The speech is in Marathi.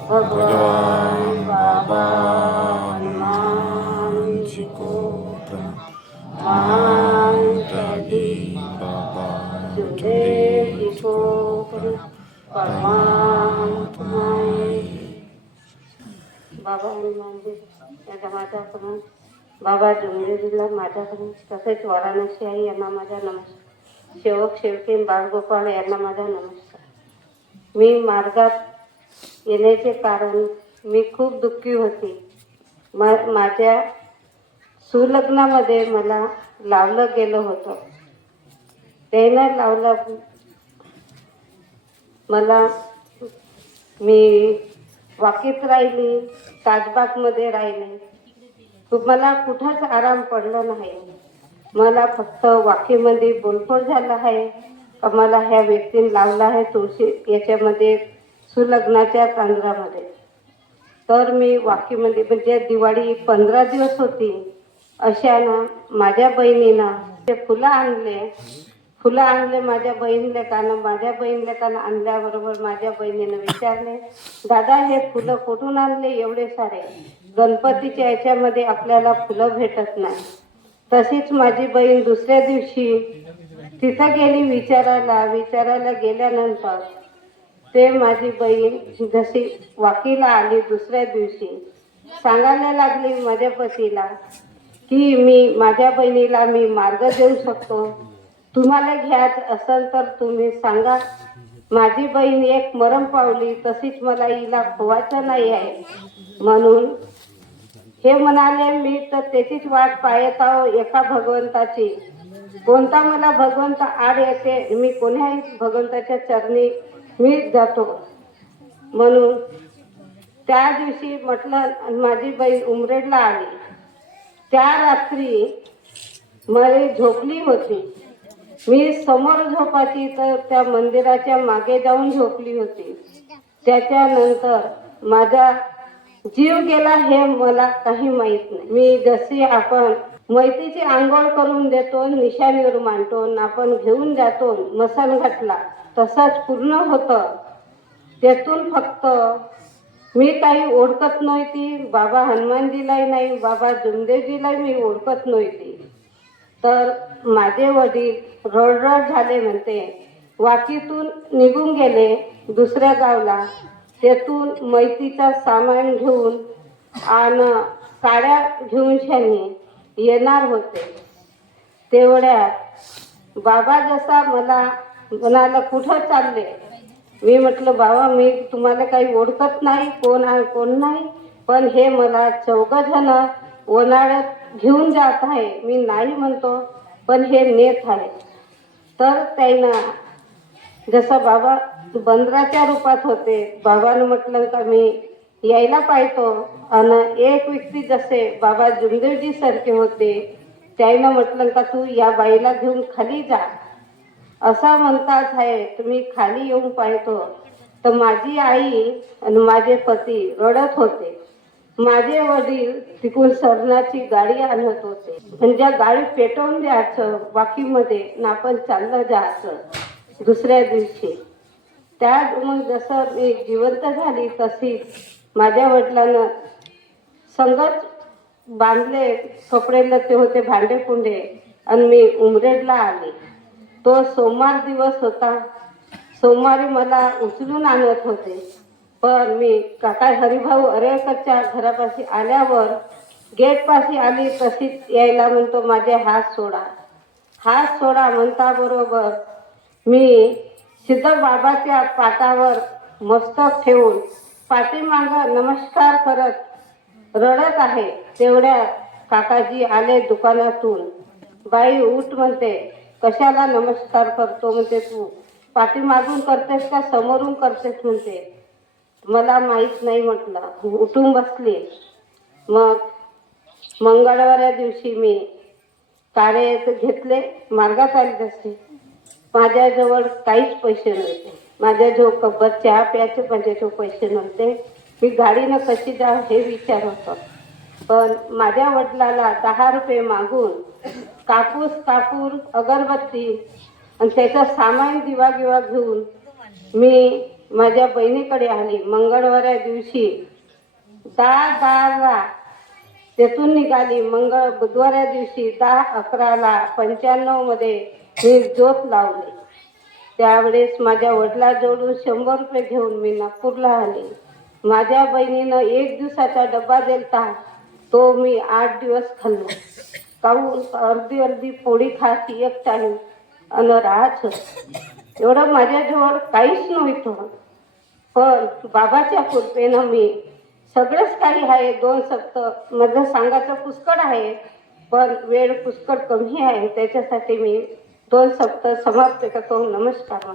भगवान बाबा हनुमान जी को प्रणाम। महान त्यागी बाबा सुखदेव जी को परमात्मा बाबा हनुमान जी यांना माझ्याकडून, बाबा जुमदेवीला माझ्याकडून, तसेच वाराणसी आई यांना माझा नमस्कार, सेवक सेवकीन बाळगोपाळ यांना माझा नमस्कार. मी मार्गात येण्याचे कारण, मी खूप दुःखी होती. माझ्या सुलग्नामध्ये मला लावलं गेलं होतं. त्यानं लावलं मला. मी वाकीत राहिली, ताजबागमध्ये राहिली. मला कुठंच आराम पडला नाही. मला फक्त वाकीमध्ये बोलफोड झाला आहे का मला ह्या व्यक्तीने लावला आहे तुळशी याच्यामध्ये सुलग्नाच्या तांदळामध्ये. तर मी वाकीमध्ये म्हणजे दिवाळी 15 दिवस होती. अशानं माझ्या बहिणीनं ते फुलं आणले माझ्या बहीण लेकानं आणल्याबरोबर माझ्या बहिणीनं विचारले, दादा हे फुलं कुठून आणले एवढे सारे? गणपतीच्या याच्यामध्ये आपल्याला फुलं भेटत नाही. तशीच माझी बहीण दुसऱ्या दिवशी तिथं गेली विचारायला गेल्यानंतर ते माझी बहीण जशी वाकीला आली दुसऱ्या दिवशी सांगायला लागली माझ्या पतीला की माझ्या बहिणीला मी मार्ग देऊ शकतो, तुम्हाला घ्यायचं असेल तर तुम्ही सांगा. माझी बहीण एक मरण पावली, तशीच मला हिला खोवायचं नाही आहे म्हणून हे म्हणाले. मी तर त्याचीच वाट पाहत आहो एका भगवंताची. कोणता मला भगवंत आड येते, मी कोणाही भगवंताच्या चरणी मी जातो. म्हणून त्या दिवशी म्हटलं माझी बहीण उमरेडला आली. त्या रात्री मला झोपली होती. मी समोर झोपायची तर त्या मंदिराच्या मागे जाऊन झोपली होती. त्याच्यानंतर माझा जीव गेला हे मला काही माहीत नाही. मी जशी आपण मैतीची आंघोळ करून देतो, निशाणीवर मांडतो, आपण घेऊन जातो मसन घातला, तसंच पूर्ण होतं. त्यातून फक्त मी काही ओळखत नव्हती. बाबा हनुमानजीलाही नाही, बाबा जुमदेवजीलाही मी ओळखत नव्हती. तर माझे वडील रडरड झाले म्हणते. वाकीतून निघून गेले दुसऱ्या गावला. तेथून मैतीचा सामान घेऊन आणि काड्या घेऊन शानी येणार होते. तेवढ्यात बाबा जसा मला म्हणाला कुठं चालले? मी म्हटलं बाबा मी तुम्हाला काही ओळखत नाही, कोण आहे कोण नाही, पण हे मला 4 जण उन्हाळ्यात घेऊन जात आहे. मी नाही म्हणतो पण हे नेत आहे. तर त्यानं जसं बाबा बंदराच्या रूपात होते, बाबानं म्हटलं का मी यायला पाहतो. आणि एक व्यक्ती जसे बाबा जुमदेवजी सारखे होते, त्यानं म्हटलं का तू या बाईला घेऊन खाली जा. असा म्हणतात आहे. तुम्ही खाली येऊन पाहतो तर माझी आई आणि माझे पती रडत होते. माझे वडील तिकडून सरणाची गाडी आणत होते. म्हणजे गाडी पेटवून द्यायचं वाकीमध्ये ना आपण चाललं जायचं दुसऱ्या दिवशी. त्या मग जसं मी जिवंत झाली तशीच माझ्या वडिलांना संगत बांधले, कपडे लत्ते होते, भांडे कुंडे, आणि मी उमरेडला आले. तो सोमवार दिवस होता. सोमवारी मला उचलून आणत होते. पण मी काका हरिभाऊ अरेकरच्या घरापाशी आल्यावर गेटपाशी आली तशीच यायला म्हणतो माझे हात सोडा म्हणता बरोबर मी सिद्ध बाबाच्या पाटावर मस्तक ठेवून पाठीमाग नमस्कार करत रडत आहे. तेवढ्या काकाजी आले दुकानातून. बाई उठ म्हणते. कशाला नमस्कार करतो म्हणते, तू पाठीमागून करतेस का समोरून करतेस म्हणते. मला माहीत नाही म्हटलं. उठून बसले. मग मंगळवाऱ्या दिवशी मी कार्य घेतले, मार्गात आले. तसे माझ्याजवळ काहीच पैसे नव्हते. माझ्याजवळ कब्बर चहा प्यायचे माझ्याजवळ पैसे नव्हते. मी गाडीनं कशी जाऊ हे विचार होता. पण माझ्या वडिलाला 10 रुपये मागून कापूस, कापूर, अगरबत्ती आणि त्याचं सामान दिवा घेऊन मी माझ्या बहिणीकडे आली. मंगळवाऱ्या दिवशी 10:10ला तेथून निघाली. बुधवाऱ्या दिवशी 10:11ला 95 मध्ये मी ज्योत लावली. त्यावेळेस माझ्या वडिलांजवळून 100 रुपये घेऊन मी नागपूरला आले. माझ्या बहिणीनं 1 दिवसाचा डब्बा दिलता, तो मी 8 दिवस खाल्ला. काहून अर्धी पोळी खाती एक टाइम आणि राहत. एवढं माझ्याजवळ काहीच नव्हतं, पण बाबाच्या कृपेनं मी सगळंच काही आहे. 2 शब्द माझं सांगायचं पुष्कळ आहे, पण वेळ पुष्कळ कमी आहे. त्याच्यासाठी मी 2 शब्द समाप्त करतो. नमस्कार.